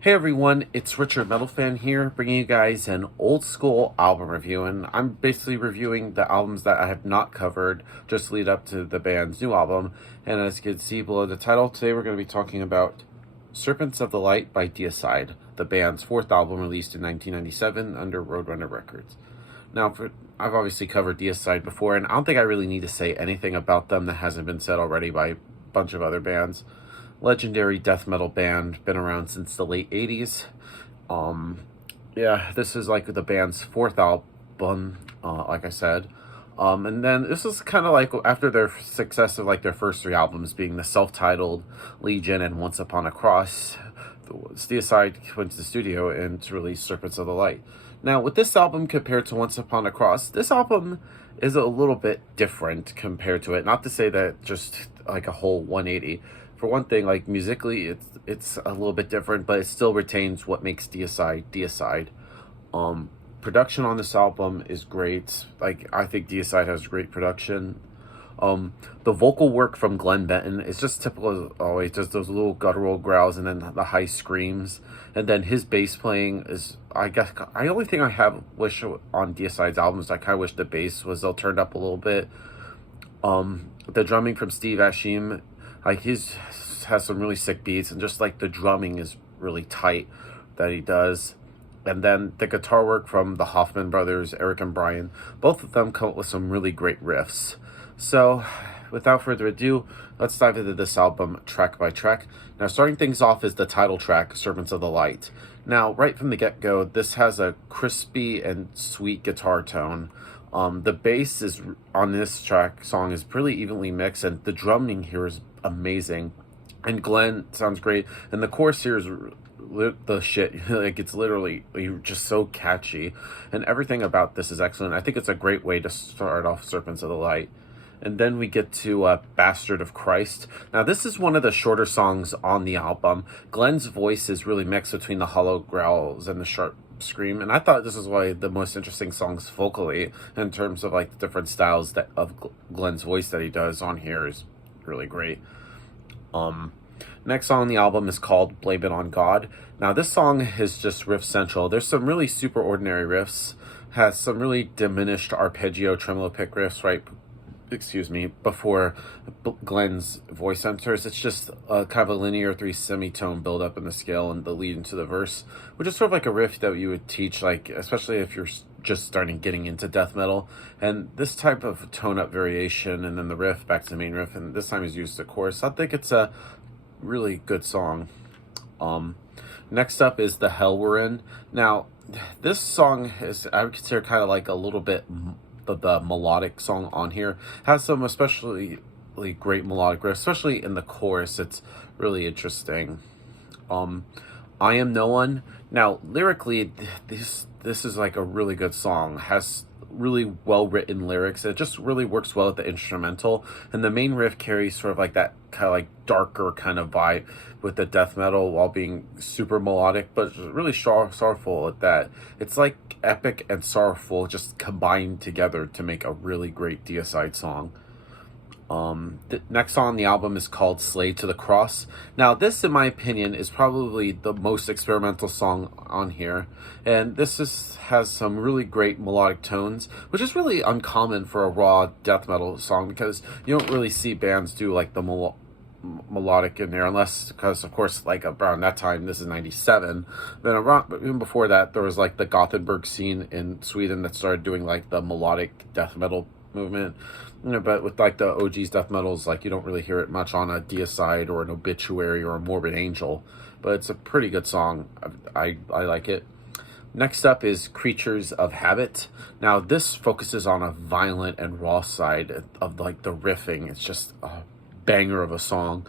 Hey everyone, it's Richard Metalfan here, bringing you guys an old school album review, and I'm basically reviewing the albums that I have not covered just lead up to the band's new album. And as you can see below the title, today we're going to be talking about Serpents of the Light by Deicide, the band's fourth album released in 1997 under Roadrunner Records. Now, I've obviously covered Deicide before, and I don't think I really need to say anything about them that hasn't been said already by a bunch of other bands. Legendary death metal band, been around since the late 80s. Yeah, this is like the band's fourth album, like I said. And then this is kind of like after their success of like their first three albums being the self-titled Legion and Once Upon a Cross, Deicide went to the studio and to release Serpents of the Light. Now, with this album compared to Once Upon a Cross, this album is a little bit different compared to it. Not to say that just like a whole 180. For one thing, like musically, it's a little bit different, but it still retains what makes Deicide Deicide. Production on this album is great. Like, I think Deicide has great production. The vocal work from Glenn Benton is just typical as always, just those little guttural growls and then the high screams. And then his bass playing is, I guess, the only thing I have wish on Deicide's albums, I kind of wish the bass was all turned up a little bit. The drumming from Steve Ashim, like has some really sick beats, and just like the drumming is really tight that he does. And then the guitar work from the Hoffman brothers, Eric and Brian, both of them come up with some really great riffs. So, without further ado, let's dive into this album track by track. Now, starting things off is the title track, Serpents of the Light. Now, right from the get-go, this has a crispy and sweet guitar tone. The bass is on this song is pretty evenly mixed, and the drumming here is amazing. And Glenn sounds great, and the chorus here is the shit. Like, it's literally just so catchy, and everything about this is excellent. I think it's a great way to start off Serpents of the Light. And then we get to Bastard of Christ. Now, this is one of the shorter songs on the album. Glenn's voice is really mixed between the hollow growls and the sharp scream, and I thought this is one of the most interesting songs vocally in terms of like the different styles that of Glenn's voice that he does on here is really great. Next song on the album is called Blame It on God. Now, this song is just riff central. There's some really super ordinary riffs, has some really diminished arpeggio tremolo pick riffs before Glenn's voice enters. It's just kind of a linear three semitone build up in the scale and the lead into the verse, which is sort of like a riff that you would teach, like especially if you're just starting getting into death metal. And this type of tone up variation and then the riff back to the main riff, and this time is used the chorus. I think it's a really good song. Next up is The Hell We're In. Now, this song is, I would consider, kind of like a little bit the melodic song on here. Has some especially great melodic riffs, especially in the chorus. It's really interesting. I Am No One. Now, lyrically, this is like a really good song. Has really well written lyrics. It just really works well with the instrumental, and the main riff carries sort of like that kind of like darker kind of vibe with the death metal while being super melodic, but really sorrowful at that. It's like epic and sorrowful just combined together to make a really great Deicide song. The next song on the album is called Slave to the Cross. Now, this, in my opinion, is probably the most experimental song on here. And this has some really great melodic tones, which is really uncommon for a raw death metal song, because you don't really see bands do like the melodic in there, unless, because of course, like around that time, this is 97, then around, even before that, there was like the Gothenburg scene in Sweden that started doing like the melodic death metal movement. But with like the OG's death metals, like you don't really hear it much on a Deicide or an Obituary or a Morbid Angel, but it's a pretty good song. I like it. Next up is Creatures of Habit. Now, this focuses on a violent and raw side of like the riffing. It's just a banger of a song.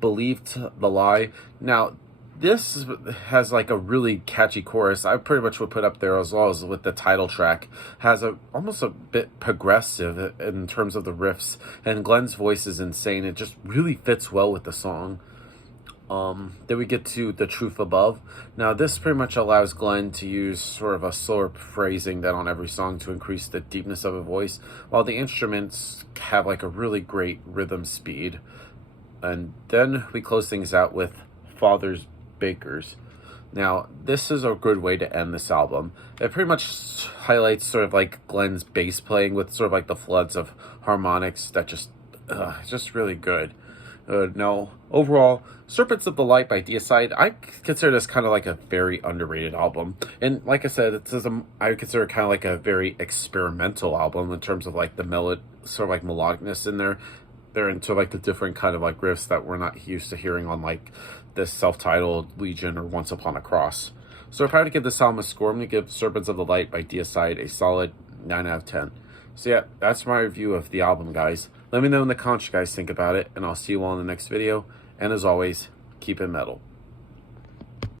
Believed the Lie. Now, this has like a really catchy chorus. I pretty much would put up there as well as with the title track. Has almost a bit progressive in terms of the riffs, and Glenn's voice is insane. It just really fits well with the song. Then we get to The Truth Above. Now, this pretty much allows Glenn to use sort of a slower phrasing than on every song to increase the deepness of a voice, while the instruments have like a really great rhythm speed. And then we close things out with Father's Bakers. Now, this is a good way to end this album. It pretty much highlights sort of like Glenn's bass playing with sort of like the floods of harmonics that just really good. No, overall, Serpents of the Light by Deicide, I consider this kind of like a very underrated album. And like I said, I consider it kind of like a very experimental album in terms of like the sort of like melodicness in there. They're into like the different kind of like riffs that we're not used to hearing on like this self-titled Legion or Once Upon a Cross. So if I had to give this album a score, I'm going to give Serpents of the Light by Deicide a solid 9 out of 10. So yeah, that's my review of the album, guys. Let me know in the comments what you guys think about it, and I'll see you all in the next video. And as always, keep it metal.